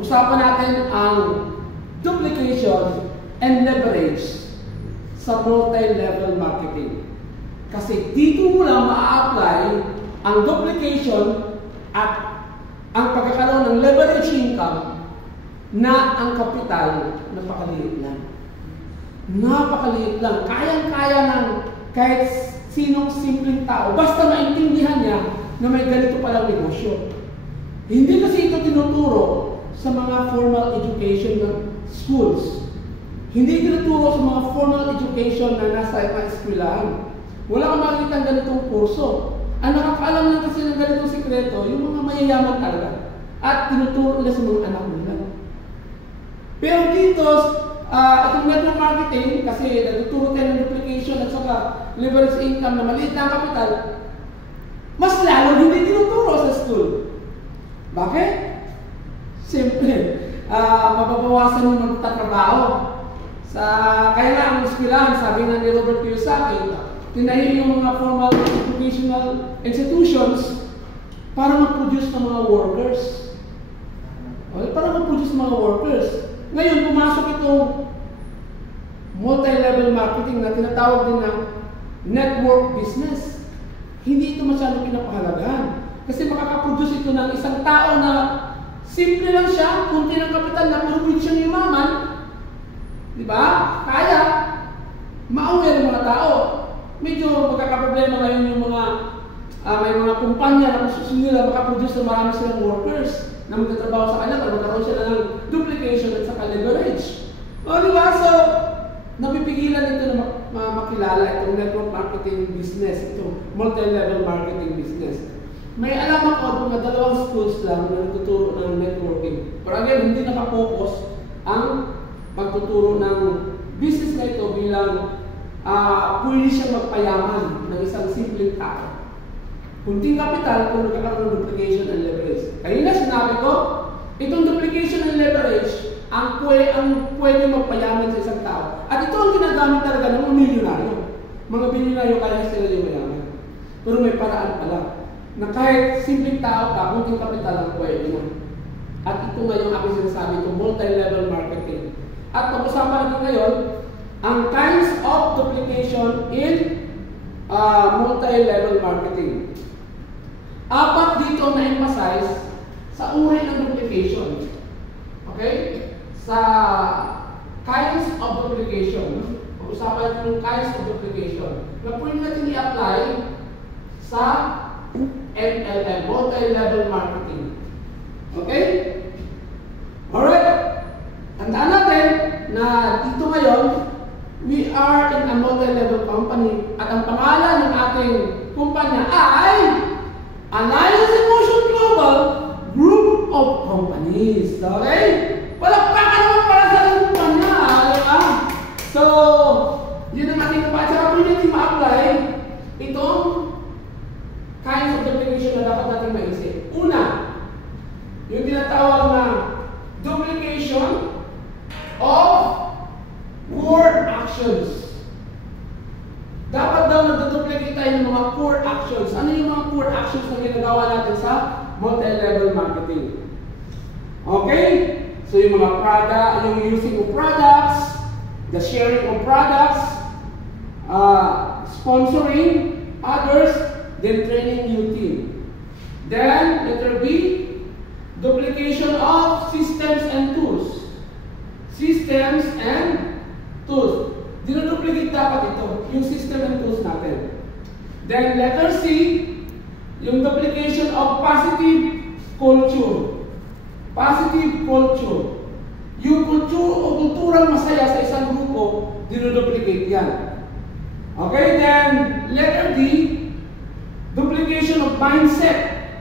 Usapan natin ang duplication and leverage sa multi-level marketing. Kasi dito mo lang ma-apply ang duplication at ang pagkakaroon ng leverage income na ang kapital napakaliit lang. Napakaliit lang. Kayang-kaya ng kahit sinong simpleng tao, basta maintindihan niya na may ganito palang negosyo. Hindi kasi ito tinuturo sa mga formal education ng schools. Hindi tinuturo sa mga formal education na nasa mga eskwelahan. Wala kang makikita ng ganitong kurso. Ang nakakaalam lang kasi ng ganitong sikreto, yung mga mayayaman talaga. At tinuturo nila sa mga anak nila. Pero dito, itong network marketing, kasi natuturo tayo ng duplication at saka leverage income na maliit na kapital, mas lalo hindi tinuturo sa school. Bakit? Siyempre, mababawasan yung magtatrabaho. Kaya nga ang eskwelahan, sabi nga ni Robert Kiyosaki, tinahin yung mga formal educational institutions para mag-produce ng mga workers. Para mag-produce ng mga workers. Ngayon, pumasok itong multi-level marketing na tinatawag din ng network business. Hindi ito masyadong pinapahalagahan. Kasi makakaproduce ito ng isang tao na simple lang siya, kunti ng kapital na puro siya yumaman. Di ba? Kaya, ma-aware ng mga tao. Medyo magkakaproblema ngayon yung mga may mga kumpanya na gusto nila makaproduce na marami silang workers na magtatrabaho sa kanya para magkaroon sila ng duplication at saka leverage. O di ba? So, napipigilan ito na makilala itong network marketing business, itong multi-level marketing business. May alam ako mga dalawang schools lang na nagtuturo ng networking. Pero again, hindi nakapokus ang pagtuturo ng business na ito bilang pwede siyang magpayaman ng isang simpleng tao. Kunting kapital kung nagkakaroon ng duplication and leverage. Kanina sinabi ko, itong duplication and leverage ang pwede magpayaman sa isang tao. At ito ang ginagamit talaga ng mga milyonaryo. Mga bilyonaryo kaya sila yung mayaman. Pero may paraan pala na kahit simpleng tao ka, kunting kapital ang pwede na. At ito nga yung aking sinasabi, itong multi-level marketing. At pag-usapan natin ngayon, ang kinds of duplication in multi-level marketing. Apat dito na-emphasize sa uri ng duplication. Okay? Sa kinds of duplication. Pag-usapan natin yung kinds of duplication na pwede natin i-apply sa MLM, multi-level marketing. Okay? Alright? Tandaan natin na dito ngayon, we are in a multi-level company at ang pangalan ng ating kumpanya ay Alliance Emotion Global Group of Companies. Okay? Palakpakan naman para sa kumpanya. Diba? So, yun ang ating kumpanya. Saka pwede natin ma-apply itong kinds of duplication na dapat natin maisip. Una, yung tinatawag na duplication of core actions. Dapat daw nagduduplicate tayo ng mga core actions. Ano yung mga core actions na ginagawa natin sa multi-level marketing? Okay? So yung mga product, yung using of products, the sharing of products, sponsoring others, then training new team. Then, letter B, duplication of systems and tools. Systems and tools. Dinuduplicate dapat ito, yung system and tools natin. Then, letter C, yung duplication of positive culture. Positive culture. Yung culture o kulturang masaya sa isang grupo, dinuduplicate yan. Okay, then, letter D, duplication of mindset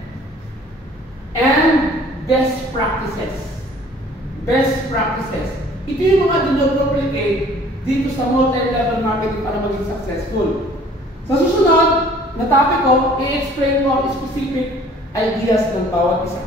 and best practices. Best practices. Ito yung mga dinoduplicate dito sa multi-level marketing para maging successful. Sa susunod na topic ko, i-explain ko ang specific ideas ng bawat isa.